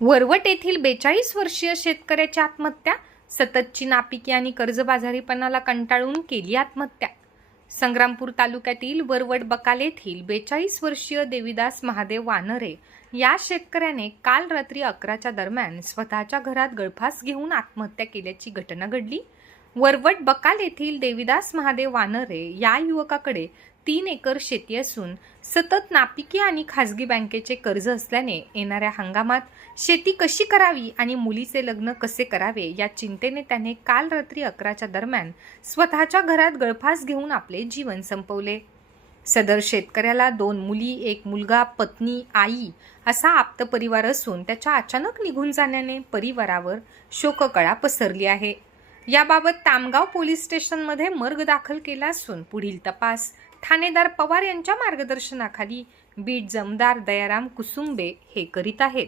Varvat येथील बेचाळीस वर्षीय शेतकऱ्याची आत्महत्या सततची नापिकी आणि कर्जबाजारीपणाला कंटाळून केली आत्महत्या. संग्रामपूर तालुक्यातील वरवट बकाल येथील बेचाळीस वर्षीय देवीदास महादेव वानरे या शेतकऱ्याने काल रात्री अकराच्या दरम्यान स्वतःच्या घरात गळफास घेऊन आत्महत्या केल्याची घटना घडली. वरवट बकाल येथील देविदास महादेव वानरे या युवकाकडे तीन एकर शेती असून सतत नापिकी आणि खाजगी बँकेचे कर्ज असल्याने येणाऱ्या हंगामात शेती कशी करावी आणि मुलीचे लग्न कसे करावे या चिंतेने त्याने काल रात्री अकराच्या दरम्यान स्वतःच्या घरात गळफास घेऊन आपले जीवन संपवले. सदर शेतकऱ्याला दोन मुली एक मुलगा पत्नी आई असा आप्त परिवार असून त्याच्या अचानक निघून जाण्याने परिवारावर शोककळा पसरली आहे. याबाबत तामगाव पोलीस स्टेशनमध्ये मर्ग दाखल केला असून पुढील तपास ठाणेदार पवार यांच्या मार्गदर्शनाखाली. बीड जमदार दयाराम कुसुंबे हे करीत आहेत.